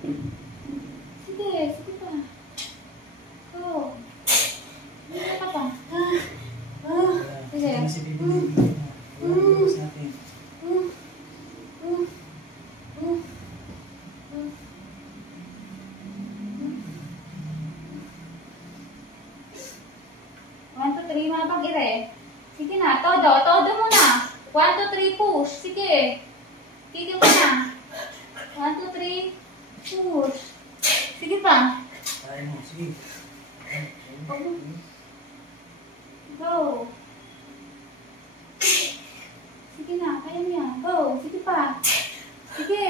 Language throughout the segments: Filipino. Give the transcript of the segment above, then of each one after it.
Sige, sige pa. Go. Hindi ka pa. Sige. Ito na si Bibi. Relax natin. 1, 2, 3, mapag-ire. Sige na, todo. Todo mo na. 1, 2, 3, push. Sige. Kikil ka na. 1, 2, 3, push. Sige pa. Kaya mo, sige. Go. Sige na, kaya niya. Go. Sige pa. Sige.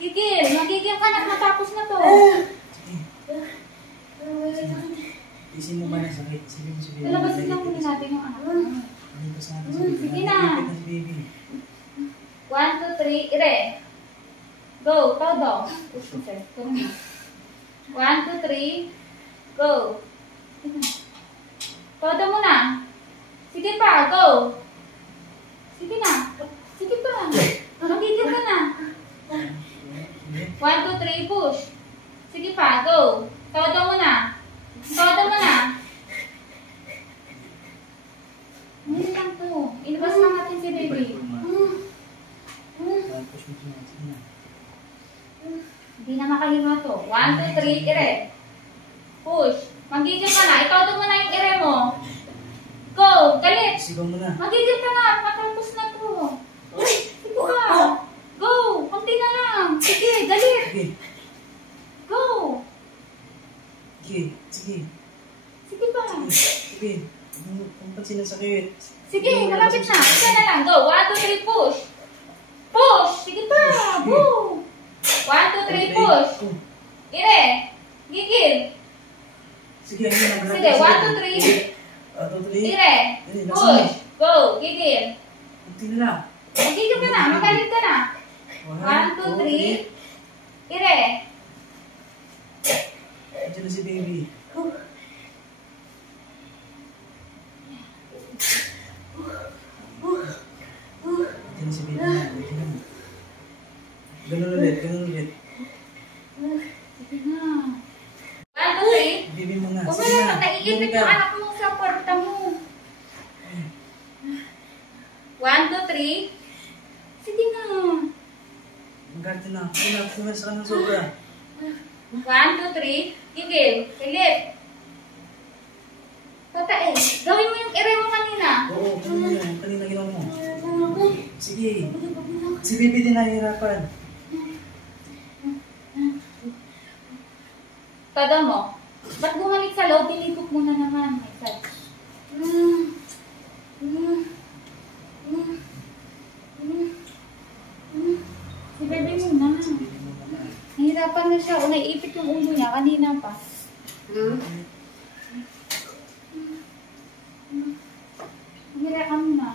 Kikil. Magigil ka na. Matapos na to. Isin mo ba na sakit? Sige mo si Bibi. Lalabasin lang muna natin yung anak. Dito sa atin si Bibi. Sige na. Nalilipit na si Bibi. 1, 2, 3, ire. Go, todo. Push mo, sir. 1, 2, 3, go. Todo mo na. Sige pa, go. Sige na. Sige pa. Magigil ka na. 1, 2, 3, push. Sige pa, go. Todo mo na. Todo mo na. Ngayon lang to. Ilabas lang natin si baby. Push mo siya. Sige na. Hindi na makahinga to. 1, 2, 3, ire. Push. Magigil ka na. Itodo mo na yung ire mo. Go. Galit. Sigaw mo na. Magigil ka na. Matapos na to. Sige pa. Go. Kunti na lang. Sige. Galit. Sige. Go. Sige. Sige. Sige pa. Sige. Kung pansin ang sakit. Sige. Malapit na. Isa na lang. Go. 1, 2, 3, push. Push. Sige pa. Go. 1, 2, 3, push. Ire. Gigil. Sige, ayun na. Sige. 1, 2, 3. 1, 2, 3. Ire. Push. Go. Gigil. Kunti na lang. Magigil ka na. Magalit ka na. 1, 2, 3. Ire. Andiyan na si Baby. Andiyan na si Baby na. Andiyan na. Ganun ulit. Ganun ulit. Sige na. 1, 2, 3. Baby mo na. Huwag mo Sige na. naman naiipit yung anak mo sa kwarta mo. 1, 2, 3. Sige na. Magkarte na. Sige na. Kumas ka ng sobra. 1, 2, 3. Gigil. Pilit. Tatae. Gawin mo yung ere mo kanina. Oo. Ganun mo yan. Kanina ginawa mo. Sige. Si Baby din nahihirapan. Todo mo. Ba't bumalik sa loob? Tinipok mo na naman. May sad. Si Bebe mo na. Nahirapan na siya. O naiipit yung ulo niya. Kanina pa. Hira ka muna.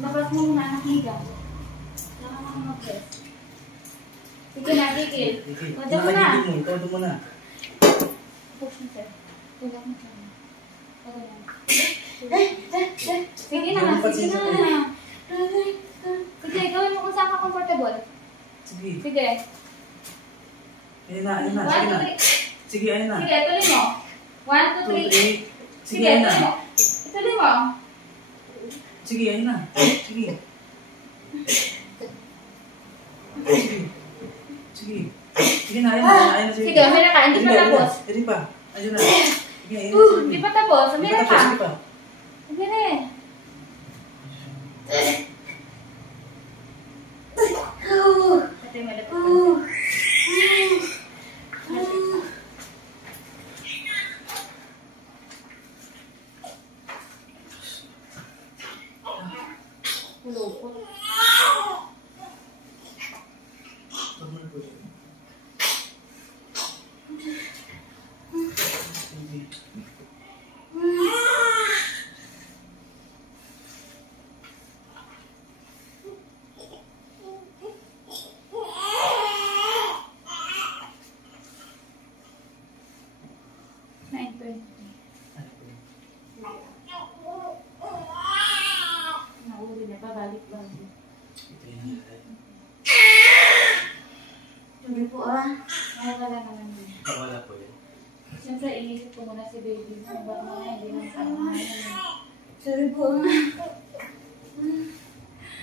Labas mo muna anak niga. Lakas ako mag-press. Sige na, gigil. Todo mo na. Todo mo na. Push mo sir. Tulak mo siya. Todo mo. Sige na, sige na. Sige, gawin mo kung saan ka comfortable. Sige. Sige. Ayun na. Ayun na. 1, Sige na. 2, 3. Sige, ayun na. Sige, tuloy mo. 1, 2, 3. 2, 3. Sige, Sige, ayun tuloy mo. na. Ituloy mo. Sige, ayun na. Sige. Sige. Sige. Sige na, ayun na. Ayun na. Sige, umira ka. Hindi pa tapos. Hindi pa. Ayun na. Sige, ayun na. Hindi pa tapos. Umira ka. Sige pa. Umira eh. Patay mo lapit. Kulupot. Wala naman yun. Wala po yun. Siyempre, inisip ko muna si baby. Ba't mo na, hindi lang sama. Sorry po.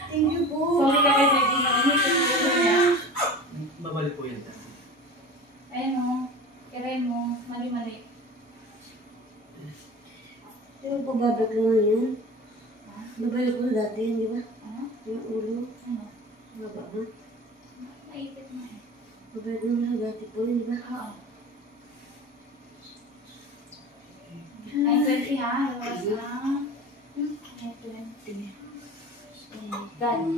Thank you po. Sorry ka kay baby na inisip ko niya. Babalik po yun. Ayun mo. Kirain mo. Mali-mali. Pero po babag naman yan. Babalik ko dati yan, di ba? Ano? Yung ulo. Ano? Baba ba? Naipit mo eh. Babalik naman dati po yun, di ba? Oo. 9:20 ha? Iwas na. 9:20. Done.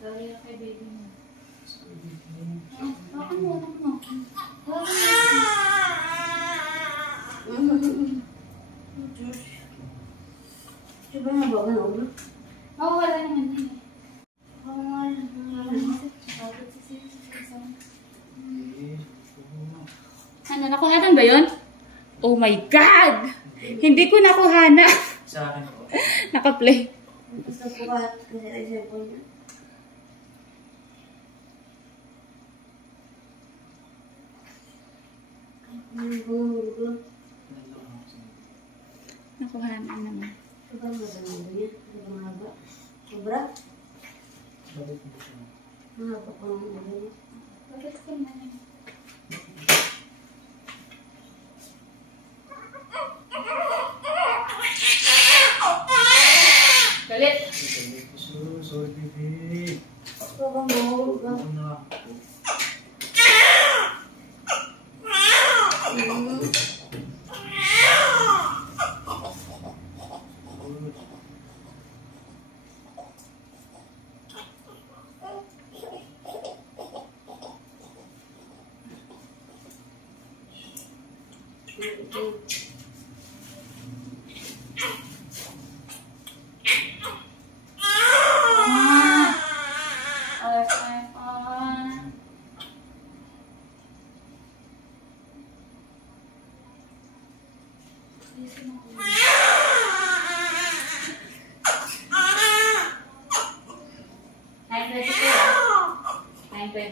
Sorry ka kay baby mo. Bakit mo? Diba nga ba ang ulo? Mawawala naman yun eh. Oo nga yan. Bakit si Susan? Eh, Ano, nakuhanan ba yun? Oh my God! Hindi ko nakuhana. sa akin po. Naka-play. Gusto ko ka kasi ay cellphone niya. Ang bumulo. Nakuhanan naman. Sobrang maganda niya. Sobrang haba. Sobra? Babalik po siya. Mahaba pa ang ulo niya. Bakit ka naman? Galit. Sorry, baby. Sobrang mahulog ka. Ako na ako.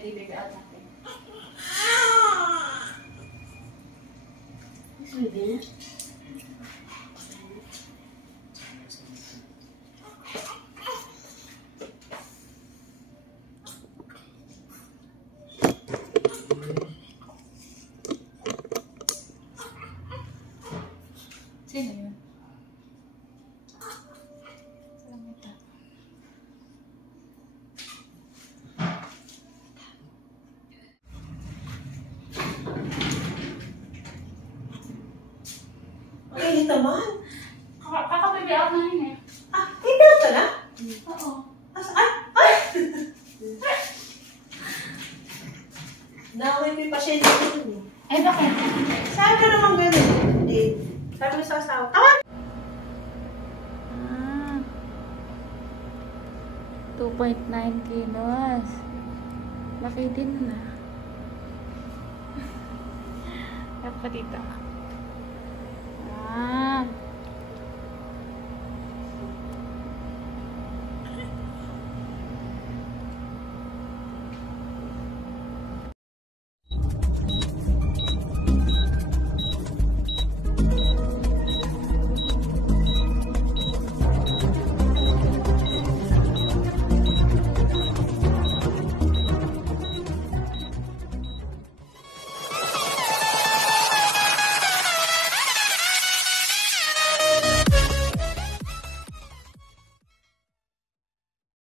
Baby out natin. Sabi niya. Sino yun? Salamat ah. Ay, naman. Kaka-baby out na yun eh. Ah, ito ka na? Oo. Ay! Naway ko yung pasyente ko dun eh. Ay, bakit? Sabi ka naman ganun. Hindi. Sabi mo sa asawa. Tama! 2.9 kilos. Laki din na. Dapat dito.